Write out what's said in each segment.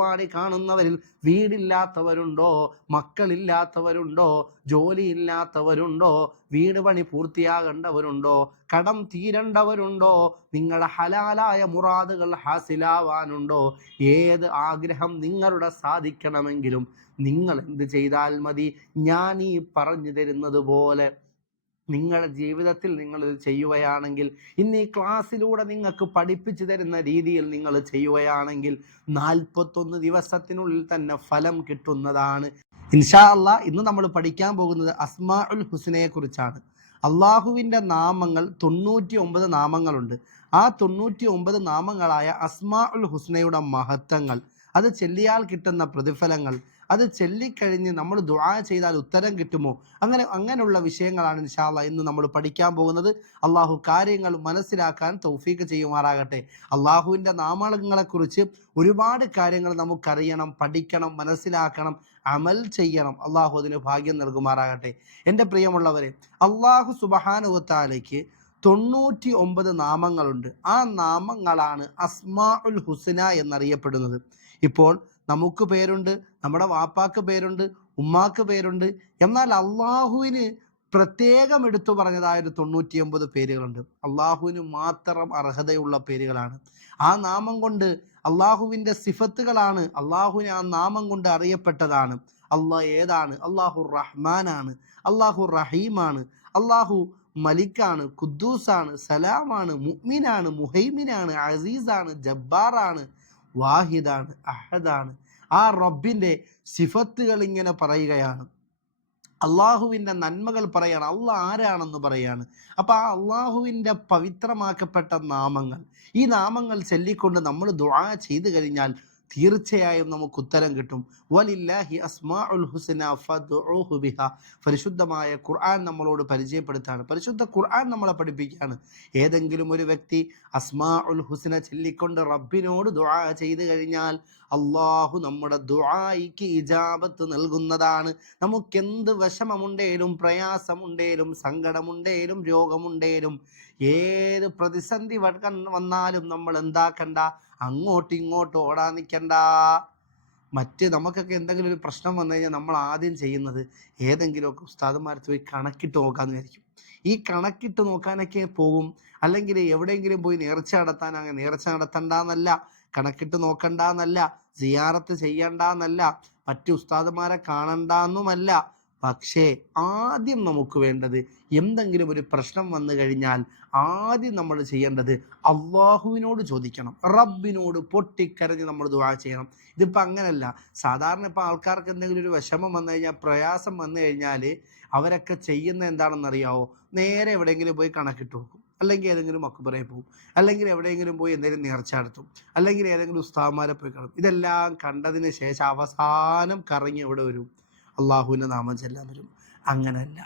പരിപാടി കാണുന്നവരിൽ വീടില്ലാത്തവരുണ്ടോ, മക്കളില്ലാത്തവരുണ്ടോ, ജോലിയില്ലാത്തവരുണ്ടോ, വീട് പണി പൂർത്തിയാകേണ്ടവരുണ്ടോ, കടം തീരേണ്ടവരുണ്ടോ, നിങ്ങളുടെ ഹലാലായ മുറാദുകൾ ഹാസിലാവാനുണ്ടോ, ഏത് ആഗ്രഹം നിങ്ങളുടെ സാധിക്കണമെങ്കിലും നിങ്ങൾ എന്ത് ചെയ്താൽ മതി? ഞാൻ ഈ പറഞ്ഞു തരുന്നത് പോലെ നിങ്ങളുടെ ജീവിതത്തിൽ നിങ്ങൾ ഇത് ചെയ്യുകയാണെങ്കിൽ, ഇന്ന് ഈ ക്ലാസ്സിലൂടെ നിങ്ങൾക്ക് പഠിപ്പിച്ചു തരുന്ന രീതിയിൽ നിങ്ങൾ ചെയ്യുകയാണെങ്കിൽ 41 ദിവസത്തിനുള്ളിൽ തന്നെ ഫലം കിട്ടുന്നതാണ്. ഇൻഷാ അല്ലാഹ് ഇന്ന് നമ്മൾ പഠിക്കാൻ പോകുന്നത് അസ്മാഉൽ ഹുസ്നയെ കുറിച്ചാണ്. അള്ളാഹുവിൻ്റെ നാമങ്ങൾ 99 നാമങ്ങളുണ്ട്. ആ 99 നാമങ്ങളായ അസ്മാഉൽ ഹുസ്നയുടെ മഹത്വങ്ങൾ, അത് ചൊല്ലിയാൽ കിട്ടുന്ന പ്രതിഫലങ്ങൾ, അത് ചൊല്ലിക്കഴിഞ്ഞ് നമ്മൾ ദുആ ചെയ്താൽ ഉത്തരം കിട്ടുമോ, അങ്ങനെയുള്ള വിഷയങ്ങളാണ് ഇൻഷാ അല്ലാഹ് ഇന്ന് നമ്മൾ പഠിക്കാൻ പോകുന്നത്. അള്ളാഹു കാര്യങ്ങൾ മനസ്സിലാക്കാൻ തൗഫീഖ് ചെയ്യുമാറാകട്ടെ. അള്ളാഹുവിൻ്റെ നാമങ്ങളെക്കുറിച്ച് ഒരുപാട് കാര്യങ്ങൾ നമുക്കറിയണം, പഠിക്കണം, മനസ്സിലാക്കണം, അമൽ ചെയ്യണം. അള്ളാഹു അതിന് ഭാഗ്യം നൽകുമാറാകട്ടെ. എൻ്റെ പ്രിയമുള്ളവരെ, അള്ളാഹു സുബ്ഹാനഹു വ തആലയ്ക്ക് 99 നാമങ്ങളുണ്ട്. ആ നാമങ്ങളാണ് അസ്മാഉൽ ഹുസ്ന എന്നറിയപ്പെടുന്നത്. ഇപ്പോൾ നമുക്ക് പേരുണ്ട്, നമ്മുടെ വാപ്പാക്ക് പേരുണ്ട്, ഉമ്മാക്ക് പേരുണ്ട്. എന്നാൽ അള്ളാഹുവിന് പ്രത്യേകം എടുത്തു പറഞ്ഞതായ ഒരു 99 പേരുകളുണ്ട്. അള്ളാഹുവിന് മാത്രം അർഹതയുള്ള പേരുകളാണ്. ആ നാമം കൊണ്ട് അള്ളാഹുവിൻ്റെ സിഫത്തുകളാണ്. അള്ളാഹുവിന് ആ നാമം കൊണ്ട് അറിയപ്പെട്ടതാണ്. അള്ളാഹ് ഏതാണ്? അള്ളാഹു റഹ്മാനാണ്, അള്ളാഹു റഹീമാണ്, അള്ളാഹു മലിക്കാണ്, ഖുദ്ദൂസാണ്, സലാമാണ്, മുഅ്മിനാണ്, മുഹൈമിനാണ്, അസീസാണ്, ജബ്ബാറാണ്, വാഹിദാണ്, അഹദാണ്. ആ റബ്ബിൻ്റെ സിഫത്തുകൾ ഇങ്ങനെ പറയുകയാണ്. അള്ളാഹുവിൻ്റെ നന്മകൾ പറയാണ്. അള്ളാഹ് ആരാണെന്ന് പറയാണ്. അപ്പം ആ അള്ളാഹുവിൻ്റെ പവിത്രമാക്കപ്പെട്ട നാമങ്ങൾ, ഈ നാമങ്ങൾ ചൊല്ലിക്കൊണ്ട് നമ്മൾ ദുആ ചെയ്തു കഴിഞ്ഞാൽ തീർച്ചയായും നമുക്ക് ഉത്തരം കിട്ടും. വലില്ലാഹി അസ്മാഉൽ ഹുസ്ന ഫദ്ഉഹു ബിഹാ. പരിശുദ്ധമായ ഖുർആൻ നമ്മളോട് പരിചയപ്പെടുത്താണ്. പരിശുദ്ധ ഖുർആൻ നമ്മളെ പഠിപ്പിക്കുകയാണ്. ഏതെങ്കിലും ഒരു വ്യക്തി അസ്മാഉൽ ഹുസ്ന ചൊല്ലിക്കൊണ്ട് റബ്ബിനോട് ദുആ ചെയ്തു കഴിഞ്ഞാൽ അള്ളാഹു നമ്മുടെ ദുആയിക്ക് ഇജാബത്ത് നൽകുന്നതാണ്. നമുക്കെന്ത് വിഷമമുണ്ടേലും, പ്രയാസമുണ്ടേലും, സങ്കടമുണ്ടേലും, രോഗമുണ്ടേലും, ഏത് പ്രതിസന്ധി വന്നാലും നമ്മൾ എന്താക്കണ്ട, അങ്ങോട്ടും ഇങ്ങോട്ടും ഓടാൻ നിൽക്കണ്ട. നമുക്കൊക്കെ എന്തെങ്കിലും ഒരു പ്രശ്നം വന്നു കഴിഞ്ഞാൽ നമ്മൾ ആദ്യം ചെയ്യുന്നത് ഏതെങ്കിലുമൊക്കെ ഉസ്താദന്മാർക്ക് പോയി കണക്കിട്ട് നോക്കാമെന്ന് വിചാരിക്കും. ഈ കണക്കിട്ട് നോക്കാനൊക്കെ പോകും. അല്ലെങ്കിൽ എവിടെയെങ്കിലും പോയി നേർച്ച നടത്താൻ, അങ്ങനെ നേർച്ച നടത്തണ്ടെന്നല്ല, കണക്കിട്ട് നോക്കണ്ടെന്നല്ല, സിയാറത്ത് ചെയ്യണ്ടെന്നല്ല, മറ്റു ഉസ്താദന്മാരെ കാണണ്ടെന്നുമല്ല. പക്ഷേ ആദ്യം നമുക്ക് വേണ്ടത്, എന്തെങ്കിലും ഒരു പ്രശ്നം വന്നു കഴിഞ്ഞാൽ ആദ്യം നമ്മൾ ചെയ്യേണ്ടത് അള്ളാഹുവിനോട് ചോദിക്കണം, റബ്ബിനോട് പൊട്ടിക്കരഞ്ഞ് നമ്മൾ ദുആ ചെയ്യണം. ഇതിപ്പോൾ അങ്ങനല്ല. സാധാരണ ഇപ്പോൾ ആൾക്കാർക്ക് എന്തെങ്കിലും ഒരു വിഷമം വന്നു കഴിഞ്ഞാൽ, പ്രയാസം വന്നു കഴിഞ്ഞാൽ അവരൊക്കെ ചെയ്യുന്ന എന്താണെന്നറിയാവോ? നേരെ എവിടെയെങ്കിലും പോയി കണക്കിട്ട് നോക്കും, അല്ലെങ്കിൽ ഏതെങ്കിലും മക്ബറയിൽ പോകും, അല്ലെങ്കിൽ എവിടെയെങ്കിലും പോയി എന്തെങ്കിലും നേർച്ച നടത്തും, അല്ലെങ്കിൽ ഏതെങ്കിലും ഉസ്താദന്മാരെ പോയി കാണും. ഇതെല്ലാം കണ്ടതിന് ശേഷം അവസാനം കറങ്ങി എവിടെ വരും? അള്ളാഹുവിൻ്റെ നാമം ചെല്ലാൻ വരും. അങ്ങനെയല്ല.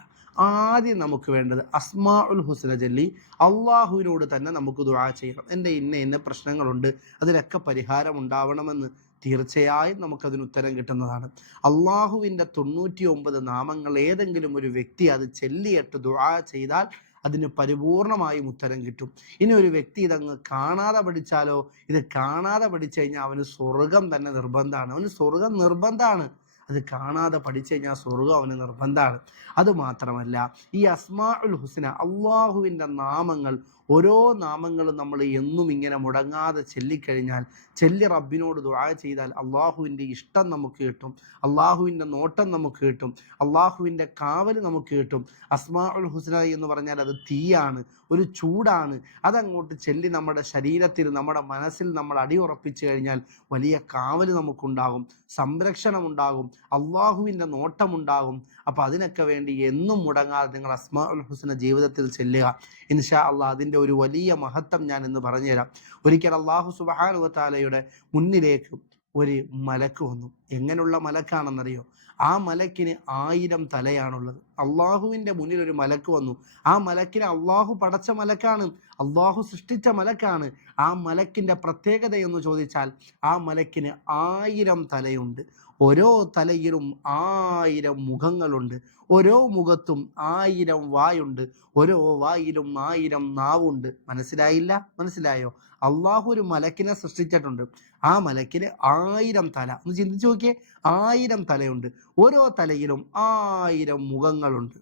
ആദ്യം നമുക്ക് വേണ്ടത് അസ്മാഉൽ ഹുസ്ന ചൊല്ലി അള്ളാഹുവിനോട് തന്നെ നമുക്ക് ദുആ ചെയ്യണം. എൻ്റെ ഇന്ന പ്രശ്നങ്ങളുണ്ട്, അതിനൊക്കെ പരിഹാരം ഉണ്ടാവണമെന്ന് തീർച്ചയായും നമുക്കതിന് ഉത്തരം കിട്ടുന്നതാണ്. അള്ളാഹുവിൻ്റെ 99 നാമങ്ങൾ ഏതെങ്കിലും ഒരു വ്യക്തി അത് ചൊല്ലിയിട്ട് ദുആ ചെയ്താൽ അതിന് പരിപൂർണമായും ഉത്തരം കിട്ടും. ഇനി ഒരു വ്യക്തി ഇതങ്ങ് കാണാതെ പഠിച്ചാലോ? ഇത് കാണാതെ പഠിച്ചു കഴിഞ്ഞാൽ അവന് സ്വർഗം തന്നെ നിർബന്ധമാണ്. അവന് സ്വർഗം നിർബന്ധമാണ്. അത് കാണാതെ പഠിച്ചു കഴിഞ്ഞാൽ സ്വർഗം അവന് നിർബന്ധമാണ്. അതുമാത്രമല്ല, ഈ അസ്മാഉൽ ഹുസ്ന, അള്ളാഹുവിൻ്റെ നാമങ്ങൾ, ഓരോ നാമങ്ങളും നമ്മൾ എന്നും ഇങ്ങനെ മുടങ്ങാതെ ചൊല്ലിക്കഴിഞ്ഞാൽ, ചൊല്ലി റബ്ബിനോട് ദുആ ചെയ്താൽ അള്ളാഹുവിൻ്റെ ഇഷ്ടം നമുക്ക് കിട്ടും, അള്ളാഹുവിൻ്റെ നോട്ടം നമുക്ക് കിട്ടും, അള്ളാഹുവിൻ്റെ കാവൽ നമുക്ക് കിട്ടും. അസ്മാഉൽ ഹുസ്ന എന്ന് പറഞ്ഞാൽ അത് തീയാണ്, ഒരു ചൂടാണ്. അതങ്ങോട്ട് ചൊല്ലി നമ്മുടെ ശരീരത്തിൽ, നമ്മുടെ മനസ്സിൽ നമ്മൾ അടിയുറപ്പിച്ചു കഴിഞ്ഞാൽ വലിയ കാവൽ നമുക്കുണ്ടാകും, സംരക്ഷണം ഉണ്ടാകും, അള്ളാഹുവിൻ്റെ നോട്ടമുണ്ടാകും. അപ്പോൾ അതിനൊക്കെ വേണ്ടി എന്നും മുടങ്ങാതെ നിങ്ങൾ അസ്മാഉൽ ഹുസ്ന ജീവിതത്തിൽ ചൊല്ലുക. ഇൻഷാ അള്ളാഹ് അതിൻ്റെ ഒരു വലിയ മഹത്വം ഞാൻ ഇന്ന് പറഞ്ഞുതരാം. ഒരിക്കൽ അള്ളാഹു സുബ്ഹാനഹു വ തആലയുടെ മുന്നിലേക്ക് ഒരു മലക്ക് വന്നു. എങ്ങനെയുള്ള മലക്കാണെന്നറിയോ? ആ മലക്കിന് 1000 തലയാണുള്ളത്. അള്ളാഹുവിൻ്റെ മുന്നിൽ ഒരു മലക്ക് വന്നു. ആ മലക്കിനെ അള്ളാഹു പടച്ച മലക്കാണ്, അള്ളാഹു സൃഷ്ടിച്ച മലക്കാണ്. ആ മലക്കിൻ്റെ പ്രത്യേകത എന്ന് ചോദിച്ചാൽ, ആ മലക്കിന് 1000 തലയുണ്ട്. ഓരോ തലയിലും 1000 മുഖങ്ങളുണ്ട്. ഓരോ മുഖത്തും 1000 വായുണ്ട്. ഓരോ വായിലും 1000 നാവുണ്ട്. മനസ്സിലായില്ല? മനസ്സിലായോ? അള്ളാഹു ഒരു മലക്കിനെ സൃഷ്ടിച്ചിട്ടുണ്ട്. ആ മലക്കിന് 1000 തല. ഒന്ന് ചിന്തിച്ചു നോക്കിയേ, 1000 തലയുണ്ട്. ഓരോ തലയിലും 1000 മുഖങ്ങളുണ്ട്.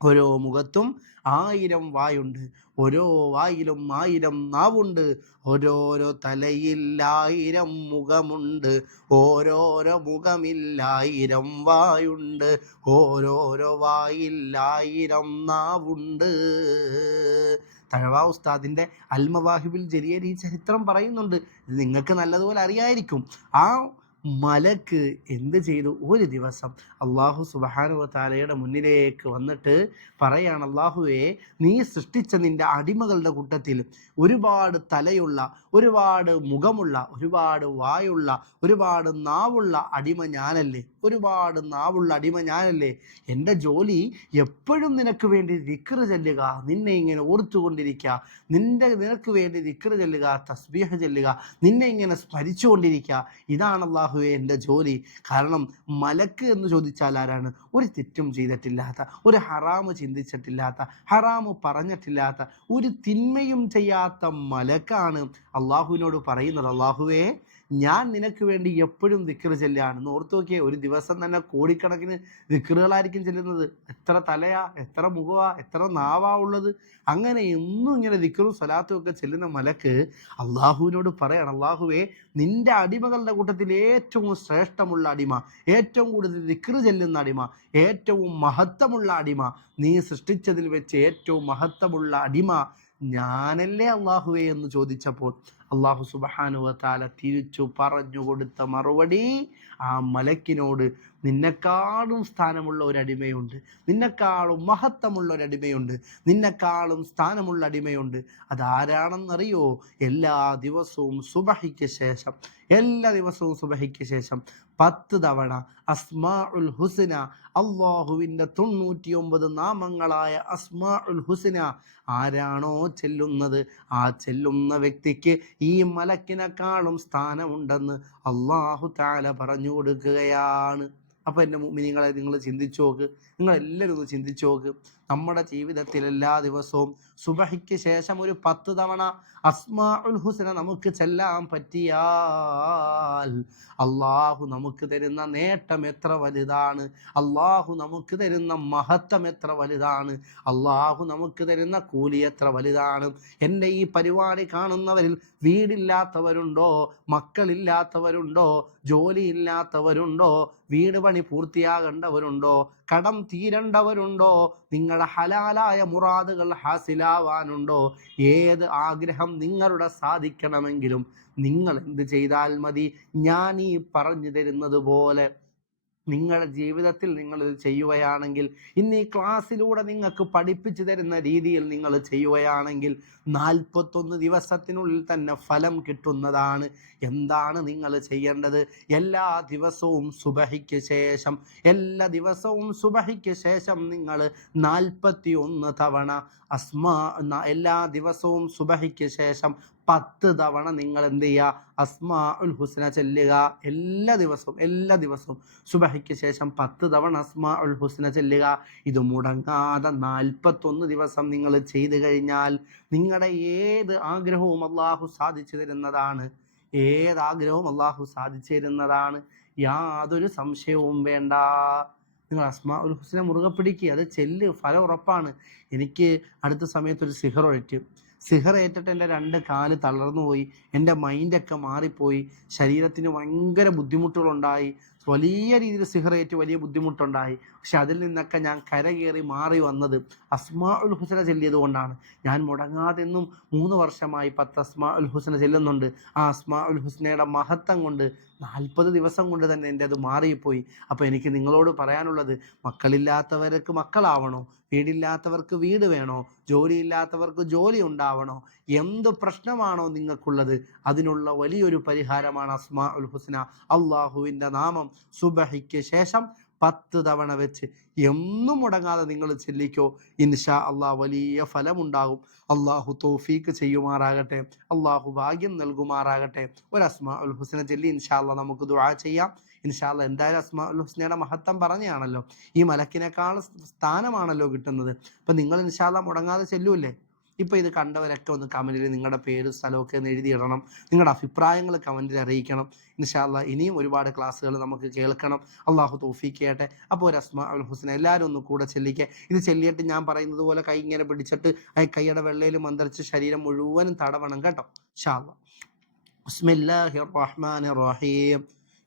ഓരോ മുഖത്തും 1000 വായുണ്ട്. ഓരോ വായിലും 1000 നാവുണ്ട്. ഓരോരോ തലയിൽ 1000 മുഖമുണ്ട്. ഓരോരോ മുഖമിൽ 1000 വായുണ്ട്. ഓരോരോ വായിൽ 1000 നാവുണ്ട്. തഴവാ ഉസ്താദിന്റെ അൽ മവാഹിബുൽ ജലിയയിൽ ഈ ചരിത്രം പറയുന്നുണ്ട്. ഇത് നിങ്ങൾക്ക് നല്ലതുപോലെ അറിയായിരിക്കും. ആ മലക്ക് എന്ത് ചെയ്തു? ഒരു ദിവസം അള്ളാഹു സുബ്ഹാനഹു വ തആലയുടെ മുന്നിലേക്ക് വന്നിട്ട് പറയാണ്, അള്ളാഹുവേ, നീ സൃഷ്ടിച്ച നിന്റെ അടിമകളുടെ കൂട്ടത്തിൽ ഒരുപാട് തലയുള്ള, ഒരുപാട് മുഖമുള്ള, ഒരുപാട് വായുള്ള, ഒരുപാട് നാവുള്ള അടിമ ഞാനല്ലേ? ഒരുപാട് നാവുള്ള അടിമ ഞാനല്ലേ? എൻ്റെ ജോലി എപ്പോഴും നിനക്ക് വേണ്ടി ദിക്റ് ചൊല്ലുക, നിന്നെ ഇങ്ങനെ ഓർത്തുകൊണ്ടിരിക്കുക, നിനക്ക് വേണ്ടി ദിക്റ് ചൊല്ലുക, തസ്ബീഹ് ചൊല്ലുക, നിന്നെ ഇങ്ങനെ സ്മരിച്ചുകൊണ്ടിരിക്കുക. ഇതാണ് അള്ളാഹുവേ എൻ്റെ ജോലി. കാരണം മലക്ക് എന്ന് ചോദിച്ചാൽ ആരാണ്? ഒരു തെറ്റും ചെയ്തിട്ടില്ലാത്ത, ഒരു ഹറാമ് ചിന്തിച്ചിട്ടില്ലാത്ത, ഹറാമ് പറഞ്ഞിട്ടില്ലാത്ത, ഒരു തിന്മയും ചെയ്യാത്ത മലക്കാണ് അള്ളാഹുവിനോട് പറയുന്നത്, അള്ളാഹുവേ, ഞാൻ നിനക്ക് വേണ്ടി എപ്പോഴും ദിക്റ് ചെല്ലുകയാണെന്ന്. ഓർത്ത് നോക്കിയേ, ഒരു ദിവസം തന്നെ കോടിക്കണക്കിന് ദിക്റുകളായിരിക്കും ചെല്ലുന്നത്. എത്ര തലയാ, എത്ര മുഖമാ, എത്ര നാവാ ഉള്ളത്. അങ്ങനെ എന്നും ഇങ്ങനെ ദിക്റും സ്വലാത്തും ഒക്കെ ചെല്ലുന്ന മലക്ക് അള്ളാഹുവിനോട് പറയണം, അള്ളാഹുവേ, നിന്റെ അടിമകളുടെ കൂട്ടത്തിൽ ഏറ്റവും ശ്രേഷ്ഠമുള്ള അടിമ, ഏറ്റവും കൂടുതൽ ദിക്റ് ചെല്ലുന്ന അടിമ, ഏറ്റവും മഹത്വമുള്ള അടിമ, നീ സൃഷ്ടിച്ചതിൽ വെച്ച് ഏറ്റവും മഹത്വമുള്ള അടിമ ഞാനല്ലേ അള്ളാഹുവേ എന്ന് ചോദിച്ചപ്പോൾ അള്ളാഹു സുബ്ഹാനഹു വ തആല തിരിച്ചു പറഞ്ഞു കൊടുത്ത മറുപടി, ആ മലക്കിനോട് നിന്നെക്കാളും സ്ഥാനമുള്ള ഒരു അടിമയുണ്ട്, നിന്നെക്കാളും മഹത്വമുള്ള ഒരു അടിമയുണ്ട്, നിന്നെക്കാളും സ്ഥാനമുള്ള അടിമയുണ്ട്. അതാരാണെന്നറിയോ? എല്ലാ ദിവസവും സുബഹിക്ക് ശേഷം, എല്ലാ ദിവസവും സുബഹിക്ക് ശേഷം 10 തവണ അസ്മാഉൽ ഹുസ്ന, അള്ളാഹുവിൻ്റെ 99 നാമങ്ങളായ അസ്മാഉൽ ഹുസ്ന ആരാണോ ചെല്ലുന്നത്, ആ ചെല്ലുന്ന വ്യക്തിക്ക് ഈ മലക്കിനെക്കാളും സ്ഥാനമുണ്ടെന്ന് അള്ളാഹു തആല പറഞ്ഞു കൊടുക്കുകയാണ്. അപ്പോൾ എൻ്റെ മുഅ്മിനീങ്ങളെ, നിങ്ങൾ ചിന്തിച്ചു നോക്ക്, നിങ്ങളെല്ലാവരും ഒന്ന് ചിന്തിച്ചു നോക്ക്. നമ്മുടെ ജീവിതത്തിൽ എല്ലാ ദിവസവും സുബഹിക്ക് ശേഷം ഒരു 10 തവണ അസ്മാഉൽ ഹുസ്ന നമുക്ക് ചെല്ലാൻ പറ്റിയാൽ അള്ളാഹു നമുക്ക് തരുന്ന നേട്ടം എത്ര വലുതാണ്, അള്ളാഹു നമുക്ക് തരുന്ന മഹത്വം എത്ര വലുതാണ്, അള്ളാഹു നമുക്ക് തരുന്ന കൂലി എത്ര വലുതാണ്. എൻ്റെ ഈ പരിപാടി കാണുന്നവരിൽ വീടില്ലാത്തവരുണ്ടോ? മക്കളില്ലാത്തവരുണ്ടോ? ജോലിയില്ലാത്തവരുണ്ടോ? വീട് പണി പൂർത്തിയാകേണ്ടവരുണ്ടോ? കടം തീരേണ്ടവരുണ്ടോ? നിങ്ങളുടെ ഹലാലായ മുറാദുകൾ ഹാസിലാവാനുണ്ടോ? ഏത് ആഗ്രഹം നിങ്ങളുടെ സാധിക്കണമെങ്കിലും നിങ്ങൾ എന്ത് ചെയ്താൽ മതി? ഞാൻ ഈ പറഞ്ഞു തരുന്നത് പോലെ നിങ്ങളുടെ ജീവിതത്തിൽ നിങ്ങളിത് ചെയ്യുകയാണെങ്കിൽ, ഇന്ന് ഈ ക്ലാസ്സിലൂടെ നിങ്ങൾക്ക് പഠിപ്പിച്ചു തരുന്ന രീതിയിൽ നിങ്ങൾ ചെയ്യുകയാണെങ്കിൽ 41 ദിവസത്തിനുള്ളിൽ തന്നെ ഫലം കിട്ടുന്നതാണ്. എന്താണ് നിങ്ങൾ ചെയ്യേണ്ടത്? എല്ലാ ദിവസവും സുബഹിക്ക് ശേഷം, എല്ലാ ദിവസവും സുബഹിക്ക് ശേഷം നിങ്ങൾ 41 തവണ എല്ലാ ദിവസവും സുബഹിക്ക് ശേഷം 10 തവണ നിങ്ങൾ എന്ത് ചെയ്യുക? അസ്മാഉൽ ഹുസ്ന ചെല്ലുക. എല്ലാ ദിവസവും സുബഹിക്ക് ശേഷം 10 തവണ അസ്മാഉൽ ഹുസ്ന ചെല്ലുക. ഇത് മുടങ്ങാതെ 41 ദിവസം നിങ്ങൾ ചെയ്തു കഴിഞ്ഞാൽ നിങ്ങളുടെ ഏത് ആഗ്രഹവും അള്ളാഹു സാധിച്ചു തരുന്നതാണ്. ഏതാഗ്രഹവും അള്ളാഹു സാധിച്ചു തരുന്നതാണ്. യാതൊരു സംശയവും വേണ്ട. നിങ്ങൾ അസ്മാഉൽ ഹുസ്ന മുറുകെ പിടിക്കുക, അത് ചെല്ല്, ഫലം ഉറപ്പാണ്. എനിക്ക് അടുത്ത സമയത്തൊരു സിഹറേറ്റിട്ട് എൻ്റെ 2 കാല് തളർന്നു പോയി, എൻ്റെ മൈൻഡൊക്കെ മാറിപ്പോയി, ശരീരത്തിന് ഭയങ്കര ബുദ്ധിമുട്ടുകളുണ്ടായി, വലിയ രീതിയിൽ സിഹറേറ്റ് വലിയ ബുദ്ധിമുട്ടുണ്ടായി. പക്ഷെ അതിൽ നിന്നൊക്കെ ഞാൻ കരകയറി മാറി വന്നത് അസ്മാഉൽ ഹുസ്ന ചെല്ലിയത് കൊണ്ടാണ്. ഞാൻ മുടങ്ങാതെന്നും 3 വർഷമായി 10 അസ്മാഉൽ ഹുസ്ന ചെല്ലുന്നുണ്ട്. ആ അസ്മാഉൽ ഹുസ്നയുടെ മഹത്വം കൊണ്ട് 40 ദിവസം കൊണ്ട് തന്നെ എൻ്റെ അത് മാറിപ്പോയി. അപ്പോൾ എനിക്ക് നിങ്ങളോട് പറയാനുള്ളത്, മക്കളില്ലാത്തവർക്ക് മക്കളാവണോ? വീടില്ലാത്തവർക്ക് വീട് വേണോ? ജോലിയില്ലാത്തവർക്ക് ജോലി ഉണ്ടാവണോ? എന്ത് പ്രശ്നമാണോ നിങ്ങൾക്കുള്ളത്, അതിനുള്ള വലിയൊരു പരിഹാരമാണ് അസ്മാഉൽ ഹുസ്ന. അള്ളാഹുവിൻ്റെ നാമം സുബഹിക്ക് ശേഷം 10 തവണ വെച്ച് എന്നും മുടങ്ങാതെ നിങ്ങൾ ചെല്ലിക്കോ. ഇൻഷാ അള്ളാഹ് വലിയ ഫലമുണ്ടാകും. അള്ളാഹു തൗഫീക്ക് ചെയ്യുമാറാകട്ടെ, അള്ളാഹു ഭാഗ്യം നൽകുമാറാകട്ടെ. ഒരു അസ്മാഉൽ ഹുസ്ന ചൊല്ലി ഇൻഷാ അള്ളാഹ് നമുക്ക് ദുആ ചെയ്യാം. ഇൻഷാ അള്ളാഹ് എന്തായാലും അസ്മാഉൽ ഹുസ്നയുടെ മഹത്വം പറഞ്ഞാണല്ലോ, ഈ മലക്കിനേക്കാൾ സ്ഥാനമാണല്ലോ കിട്ടുന്നത്. അപ്പം നിങ്ങൾ ഇൻഷാ അള്ളാഹ് മുടങ്ങാതെ ചെല്ലൂല്ലേ? ഇപ്പോൾ ഇത് കണ്ടവരൊക്കെ ഒന്ന് കമൻറ്റിൽ നിങ്ങളുടെ പേര് സ്ഥലമൊക്കെ ഒന്ന് എഴുതിയിടണം. നിങ്ങളുടെ അഭിപ്രായങ്ങൾ കമൻറ്റിൽ അറിയിക്കണം. ഇൻഷാ അല്ലാഹ് ഇനിയും ഒരുപാട് ക്ലാസ്സുകൾ നമുക്ക് കേൾക്കണം. അള്ളാഹു തൗഫീഖ് ചെയ്യട്ടെ. അപ്പോൾ ഒരു അസ്മാഉൽ ഹുസ്ന എല്ലാവരും ഒന്ന് കൂടെ ചെല്ലിക്കുക. ഇത് ചെല്ലിയിട്ട് ഞാൻ പറയുന്നത് പോലെ കൈ ഇങ്ങനെ പിടിച്ചിട്ട് കൈയുടെ വെള്ളയിൽ മന്ത്രിച്ച് ശരീരം മുഴുവനും തടവണം കേട്ടോ. ഇൻഷാ അല്ലാഹ്. ബിസ്മില്ലാഹിർ റഹ്മാനിർ റഹീം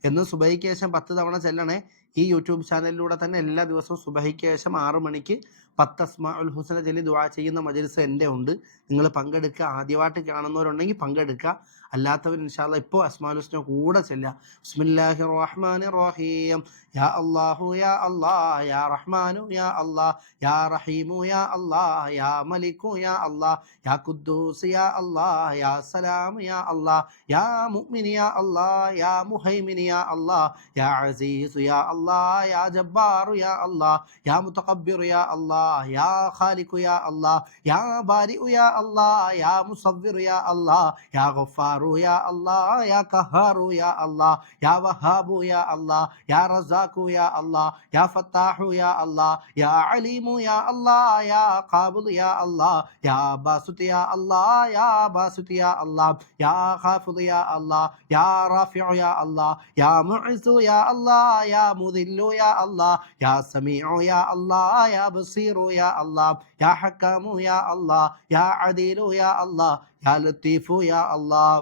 എന്ന് സുബഹിക്ക് ശേഷം 10 തവണ ചെല്ലണേ. ഈ യൂട്യൂബ് ചാനലിലൂടെ തന്നെ എല്ലാ ദിവസവും സുബഹിക്ക് ശേഷം 6 മണിക്ക് 10 അസ്മാഉൽ ഹുസ്ന ചൊല്ലി ദുആ ചെയ്യുന്ന മജ്‌ലിസ് എൻ്റെ ഉണ്ട്. നിങ്ങൾ പങ്കെടുക്കുക. ആദ്യമായിട്ട് കാണുന്നവരുണ്ടെങ്കിൽ പങ്കെടുക്കുക. അല്ലാത്തവർ ഇൻഷാ അല്ലാഹ് ഇപ്പോൾ അസ്മാഉൽ ഹുസ്ന കൂടെ ചെല്ലുക. ബിസ്മില്ലാഹിർ റഹ്മാനിർ റഹീം യാ അല്ലാഹു യാ അല്ലാഹ് യാ റഹ്മാനു യാ അല്ലാഹ് യാ റഹീമു യാ അല്ലാഹ് യാ മലികു യാ അല്ലാഹ് യാ ഖുദ്ദൂസ് യാ അല്ലാഹ് യാ സലാം യാ അല്ലാഹ് യാ മുഅ്മിൻ യാ അല്ലാഹ് യാ മുഹൈമിൻ യാ അല്ലാഹ് യാ അസീസ് യാ അല്ലാഹ് യാ ജബ്ബാർ യാ അല്ലാഹ് യാ മുതകബ്ബിർ യാ അല്ലാഹ് യാ ഖാലിഖു യാ അല്ലാഹ് യാ ബാരിഉ യാ അല്ലാഹ് യാ മുസവ്വിർ യാ അല്ലാഹ് യാ ഗഫാറു യാ അല്ലാഹ് യാ ഖഹാറു യാ അല്ലാഹ് യാ വഹാബു യാ അല്ലാഹ് യാ റസാഖു യാ അല്ലാഹ് യാ ഫത്താഹു യാ അല്ലാഹ് യാ അലീമു യാ അല്ലാഹ് യാ ഖാബിദ് യാ അല്ലാഹ് യാ ബാസിത് യാ അല്ലാഹ് യാ ബാസിത് യാ അല്ലാഹ് യാ ഖാഫിദ് യാ അല്ലാഹ് യാ റാഫിഉ യാ അല്ലാഹ് യാ മുഇസ്സു യാ അല്ലാഹ് യാ മുദില്ലു യാ അല്ലാഹ് യാ സമീഉ യാ അല്ലാഹ് യാ ബസീറു യാ അല്ലാഹ് യാ ഹക്കാമു യാ അല്ലാഹ് യാ അദീലു യാ അല്ലാഹ് യാ ലത്തീഫു യാ അല്ലാഹ്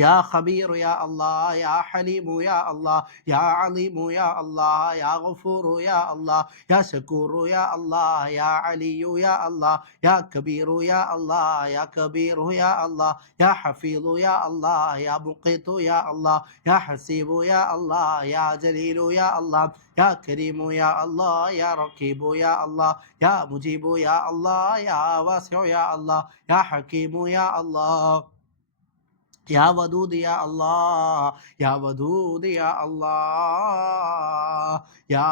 യാ ഖബീർ യാ അല്ലാഹ് യാ ഹലീമു യാ അല്ലാഹ് യാ അലീമു യാ അല്ലാഹ് യാ ഗഫൂറു യാ അല്ലാഹ് യാ ശകൂറു യാ അല്ലാഹ് യാ അലിയു യാ അല്ലാഹ് യാ കബീറു യാ അല്ലാഹ് യാ കബീറു യാ അല്ലാഹ് യാ ഹഫീളു യാ അല്ലാഹ് യാ മുഖീതു യാ അല്ലാഹ് യാ ഹസീബു യാ അല്ലാഹ് യാ ജലീലു യാ അല്ലാഹ് യാ കരീമു യാ അല്ലാഹ് യാ റഖീബു യാ അല്ലാഹ് യാ മുജീബു യാ അല്ലാഹ് യാ വാസിഉ യാ അല്ലാഹ് യാ ഹകീമു യാ അല്ലാഹ് യാ വദൂദ് യാ അല്ലാഹ് യാ വദൂദ് യാ അല്ലാഹ് യാ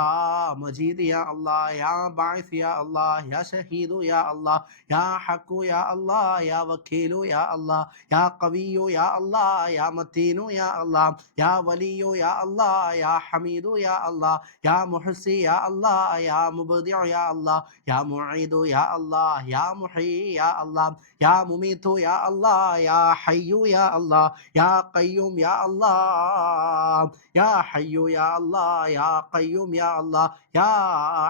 മജീദ് യാ അല്ലാഹ് യാ ബാഇസ് യാ അല്ലാഹ് യാ ഷഹീദു യാ അല്ലാഹ് യാ ഹഖു യാ അല്ലാഹ് യാ വക്കീലു യാ അല്ലാഹ് യാ ഖവിയ്യു യാ അല്ലാഹ് യാ മതീനു യാ അല്ലാഹ് യാ വലിയ്യു യാ അല്ലാഹ് യാ ഹമീദു യാ അല്ലാഹ് യാ മുഹ്സി യാ അല്ലാഹ് യാ മുബ്ദിഉ യാ അല്ലാഹ് യാ മുഈദു യാ അല്ലാഹ് യാ മുഹയ്യി യാ അല്ലാഹ് യാ മുമീതു യാ അല്ലാഹ് യാ ഹയ്യു യാ അല്ലാഹ് യാ ഖയ്യൂം യാ അല്ലാഹ് യാ ഹയ്യു യാ അല്ലാഹ് യാ ഖയ്യൂം യാ അല്ലാഹ് യാ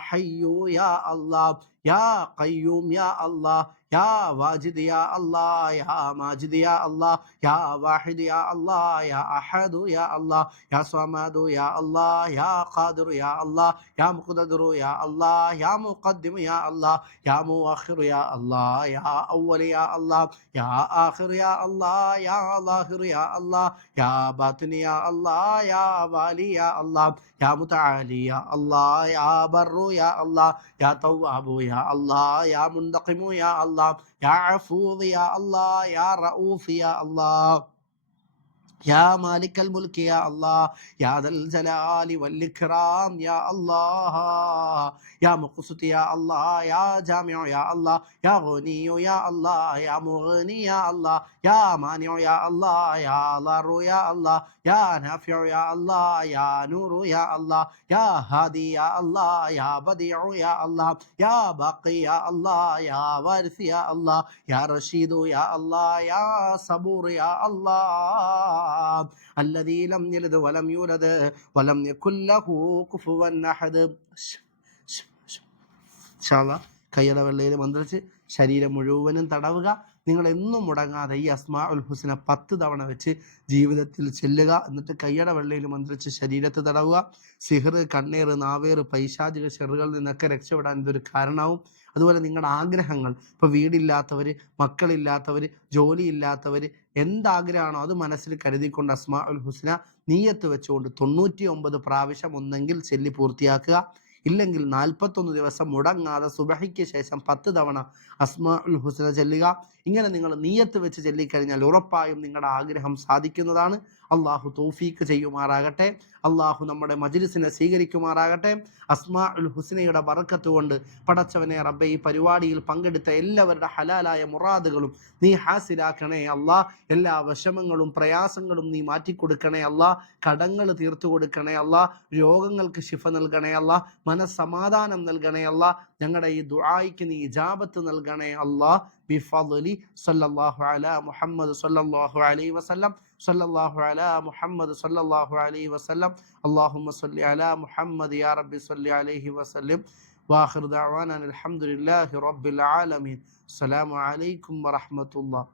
ഹയ്യു യാ അല്ലാഹ് യാ ഖയ്യൂം യാ അല്ലാഹ് യാ വാജിദ് യാ അല്ലാഹ് യാ മാജിദ് യാ അല്ലാഹ് യാ വാഹിദ് യാ അല്ലാഹ് യാ അഹദു യാ അല്ലാഹ് യാ സ്വമദു യാ അല്ലാഹ് യാ ഖാദിർ യാ അല്ലാഹ് യാ മുഖ്തദിറു യാ അല്ലാഹ് യാ മുഖദ്ദിം യാ അല്ലാഹ് യാ മുഅഖിർ യാ അല്ലാഹ് യാ അവ്വൽ യാ അല്ലാഹ് യാ ആഖിർ യാ അല്ലാഹ് യാ ളാഹിർ യാ അല്ലാഹ് യാ ബാത്തിൻ യാ അല്ലാഹ് യാ വാലി യാ അല്ലാഹ് യാ മുതആലി യാ അല്ലാഹ് യാ ബർറു യാ അല്ലാഹ് യാ തവ്വാബു യാ അല്ലാഹ് യാ മുന്തഖിമു യാ അല്ലാഹ് യാ അഫൂദ് യാ അല്ലാഹ് യാ റഊഫ് യാ അല്ലാഹ് يا مالك الملك يا الله يا ذا الجلال والإكرام يا الله يا مقسط يا الله يا جامع يا الله يا غني يا الله يا مغني يا الله يا مانع يا الله يا ضار يا الله يا نافع يا الله يا نور يا الله يا هادي يا الله يا بديع يا الله يا باقي يا الله يا وارث يا الله يا رشيد يا الله يا صبور يا الله الذي لم يلد ولم يولد ولم يكن له كفوا أحد കയ്യുടെ വെള്ളയിൽ മന്ത്രിച്ച് ശരീരം മുഴുവനും തടവുക. നിങ്ങൾ എന്നും മുടങ്ങാതെ ഈ അസ്മാഉൽ ഹുസ്ന 10 തവണ വെച്ച് ജീവിതത്തിൽ ചെല്ലുക. എന്നിട്ട് കയ്യുടെ വെള്ളയിൽ മന്ത്രിച്ച് ശരീരത്ത് തടവുക. സിഹർ, കണ്ണീർ, നാവേർ, പൈശാചിക ഷെറുകളിൽ നിന്നൊക്കെ രക്ഷപ്പെടാൻ ഇതൊരു കാരണമാവും. അതുപോലെ നിങ്ങളുടെ ആഗ്രഹങ്ങൾ, ഇപ്പോൾ വീടില്ലാത്തവർ, മക്കളില്ലാത്തവർ, ജോലിയില്ലാത്തവർ, എന്താഗ്രഹമാണോ അത് മനസ്സിൽ കരുതിക്കൊണ്ട് അസ്മാഉൽ ഹുസ്ന നീയത്ത് വെച്ചുകൊണ്ട് 99 പ്രാവശ്യം ഒന്നെങ്കിൽ ചൊല്ലി പൂർത്തിയാക്കുക. ഇല്ലെങ്കിൽ 41 ദിവസം മുടങ്ങാതെ സുബഹിക്ക് ശേഷം 10 തവണ അസ്മാഉൽ ഹുസ്ന ചൊല്ലുക. ഇങ്ങനെ നിങ്ങൾ നീയത്ത് വെച്ച് ചൊല്ലിക്കഴിഞ്ഞാൽ ഉറപ്പായും നിങ്ങളുടെ ആഗ്രഹം സാധിക്കുന്നതാണ്. അള്ളാഹു തൗഫീക്ക് ചെയ്യുമാറാകട്ടെ. അള്ളാഹു നമ്മുടെ മജ്ലിസിനെ സ്വീകരിക്കുമാറാകട്ടെ. അസ്മാഉൽ ഹുസ്നയുടെ ബറക്കത്ത് കൊണ്ട് പടച്ചവനെ റബ്ബേ, ഈ പരിപാടിയിൽ പങ്കെടുത്ത എല്ലാവരുടെ ഹലാലായ മുറാദുകളും നീ ഹാസിലാക്കണേ അല്ലാ. എല്ലാ വിഷമങ്ങളും പ്രയാസങ്ങളും നീ മാറ്റിക്കൊടുക്കണേ അല്ലാ. കടങ്ങൾ തീർത്തു കൊടുക്കണേ അല്ലാ. രോഗങ്ങൾക്ക് ശിഫ നൽകണേ അല്ലാ. മനസ്സമാധാനം നൽകണേ അല്ലാ. ഞങ്ങളുടെ ഈ ദുആയ്ക്ക് നീ ഇജാബത്ത് നൽകണേ അല്ലാഹ്. ബിഫദ്ലി സല്ലല്ലാഹു അലാ മുഹമ്മദ് സല്ലല്ലാഹു അലൈഹി വസല്ലം സല്ലല്ലാഹു അലാ മുഹമ്മദ് സല്ലല്ലാഹു അലൈഹി വസല്ലം അല്ലാഹുമ്മ സ്വല്ലി അലാ മുഹമ്മദ് യാ റബ്ബി സ്വല്ലി അലൈഹി വസല്ലം. വാഖിറു ദഅവാനാ അൽഹംദുലില്ലാഹി റബ്ബിൽ ആലമീൻ. അസ്സലാമു അലൈക്കും വറഹ്മത്തുള്ളാഹി.